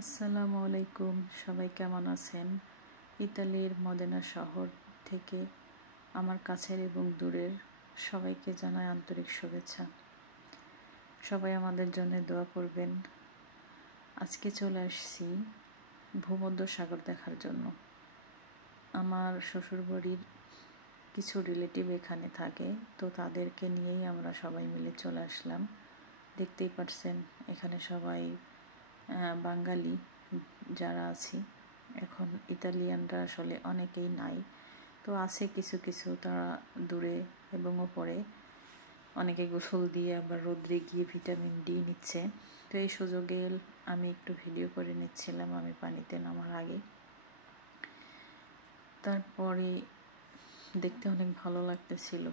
আসসালামু আলাইকুম, সবাই কেমন আছেন? ইতালির মদেনা শহর থেকে আমার কাছের এবং দূরের সবাইকে জানাই আন্তরিক শুভেচ্ছা। সবাই আমাদের জন্য দোয়া করবেন। আজকে চলে আসছি ভূমধ্যসাগর দেখার জন্য। আমার শ্বশুরবাড়ির কিছু রিলেটিভ এখানে থাকে, তো তাদেরকে নিয়েই আমরা সবাই মিলে চলে আসলাম। দেখতেই পাচ্ছেন এখানে সবাই বাঙালি যারা আছি। এখন ইতালিয়ানরা আসলে অনেকেই নাই, তো আছে কিছু কিছু, তারা দূরে এবং ওপরে অনেকে গোসল দিয়ে আবার রোদ্রে গিয়ে ভিটামিন ডি নিচ্ছে। তো এই সুযোগে আমি একটু ভিডিও করে নিচ্ছিলাম আমি পানিতে নামার আগে। তারপরে দেখতে অনেক ভালো লাগতেছিল।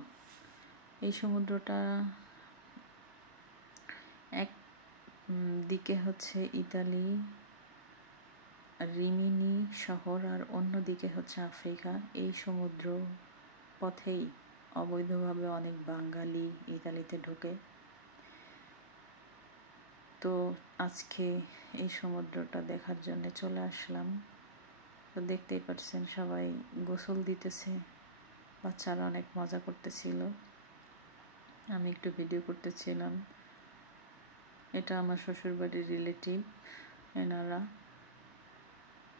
এই সমুদ্রটা এক দিকে হচ্ছে ইতালি রিমিনি শহর আর অন্যদিকে হচ্ছে আফ্রিকা। এই সমুদ্র পথেই অবৈধভাবে অনেক বাঙালি ইতালিতে ঢোকে। তো আজকে এই সমুদ্রটা দেখার জন্য চলে আসলাম। তো দেখতেই পাচ্ছেন সবাই গোসল দিতেছে, বাচ্চারা অনেক মজা করতেছিল, আমি একটু ভিডিও করতেছিলাম। এটা আমার শ্বশুরবাড়ির রিলেটিভ, এনারা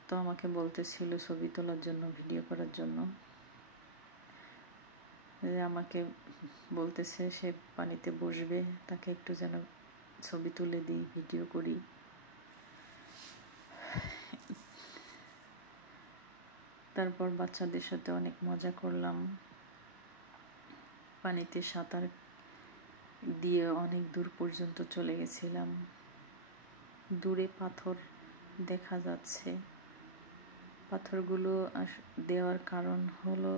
তো আমাকে বলতেছিল ছবি তোলার জন্য, ভিডিও করার জন্য। আমাকে বলতেছে সে পানিতে বসবে, তাকে একটু যেন ছবি তুলে দিই, ভিডিও করি। তারপর বাচ্চাদের সাথে অনেক মজা করলাম, পানিতে সাঁতার দিয়ে অনেক দূর পর্যন্ত চলে গেছিলাম। দূরে পাথর দেখা যাচ্ছে, পাথরগুলো দেওয়ার কারণ হলো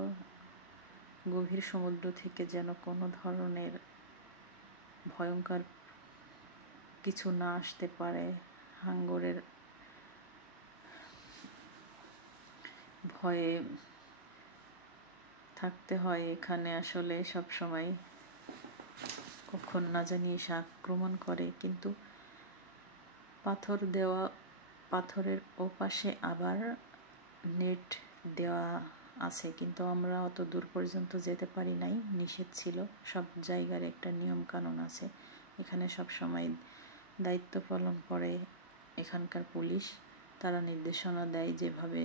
গভীর সমুদ্র থেকে যেন কোনো ধরনের ভয়ঙ্কর কিছু না আসতে পারে। হাঙ্গরের ভয়ে থাকতে হয় এখানে। আসলে সব সময় কখন না জানি এসে আক্রমণ করে, কিন্তু পাথর দেওয়া, পাথরের ওপাশে আবার নেট দেওয়া আছে, কিন্তু আমরা অত দূর পর্যন্ত যেতে পারি নাই, নিষেধ ছিল। সব জায়গার একটা নিয়ম কানুন আছে। এখানে সব সময় দায়িত্ব পালন করে এখানকার পুলিশ, তারা নির্দেশনা দেয় যেভাবে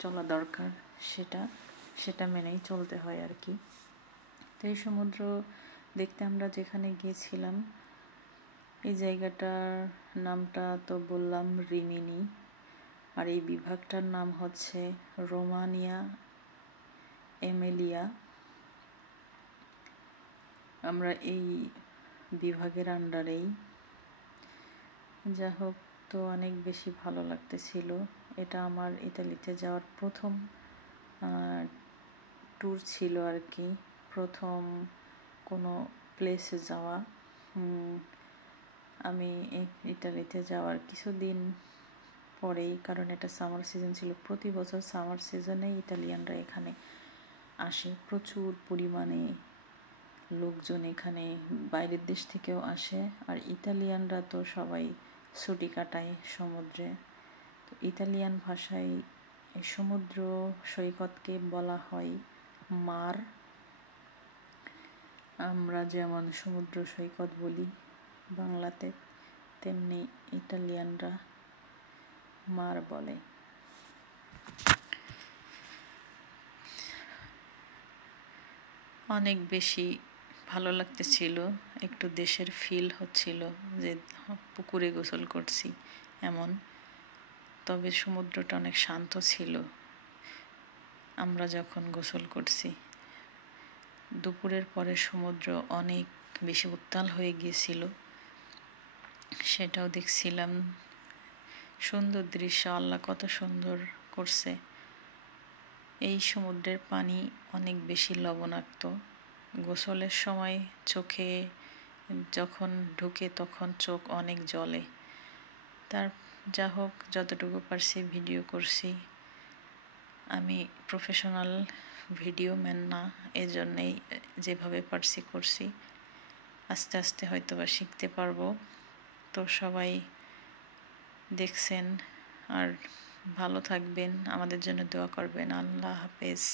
চলা দরকার, সেটা মেনেই চলতে হয় আর কি। তো এই সমুদ্র দেখতে আমরা যেখানে গিয়েছিলাম, এই জায়গাটার নামটা তো বললাম রিমিনি, আর এই বিভাগটার নাম হচ্ছে রোমানিয়া এমিলিয়া। আমরা এই বিভাগের আন্ডারেই। যা হোক, তো অনেক বেশি ভালো লাগতেছিল। এটা আমার ইতালিতে যাওয়ার প্রথম ট্যুর ছিল আর কি, প্রথম কোনো প্লেসে যাওয়া। আমি ইতালিতে যাওয়ার কিছুদিন পরেই, কারণ এটা সামার সিজন ছিল, প্রতি বছর সামার সিজনে ইতালিয়ানরা এখানে আসে, প্রচুর পরিমাণে লোকজন এখানে বাইরের দেশ থেকেও আসে। আর ইতালিয়ানরা তো সবাই ছুটি কাটায় সমুদ্রে। তো ইতালিয়ান ভাষায় এই সমুদ্র সৈকতকে বলা হয় মার। আমরা যেমন সমুদ্র সৈকত বলি বাংলাতে, তেমনি ইতালিয়ানরা মার বলে। অনেক বেশি ভালো লাগতেছিল, একটু দেশের ফিল হচ্ছিল যে পুকুরে গোসল করছি এমন। তবে সমুদ্রটা অনেক শান্ত ছিল আমরা যখন গোসল করছি। দুপুরের পরে সমুদ্র অনেক বেশি উত্তাল হয়ে গিয়েছিল, সেটাও দেখছিলাম। সুন্দর দৃশ্য, আল্লাহ কত সুন্দর করছে। এই সমুদ্রের পানি অনেক বেশি লবণাক্ত। গোসলের সময় চোখে যখন ঢুকে তখন চোখ অনেক জ্বলে। যা হোক, যতটুকু পারছি ভিডিও করছি। আমি প্রফেশনাল ভিডিও ম্যান না, এজন্যই যেভাবে পারছি করছি। আস্তে আস্তে হয়তো বা শিখতে পারবো। তো সবাই দেখছেন, আর ভালো থাকবেন, আমাদের জন্য দোয়া করবেন। আল্লাহ হাফেজ।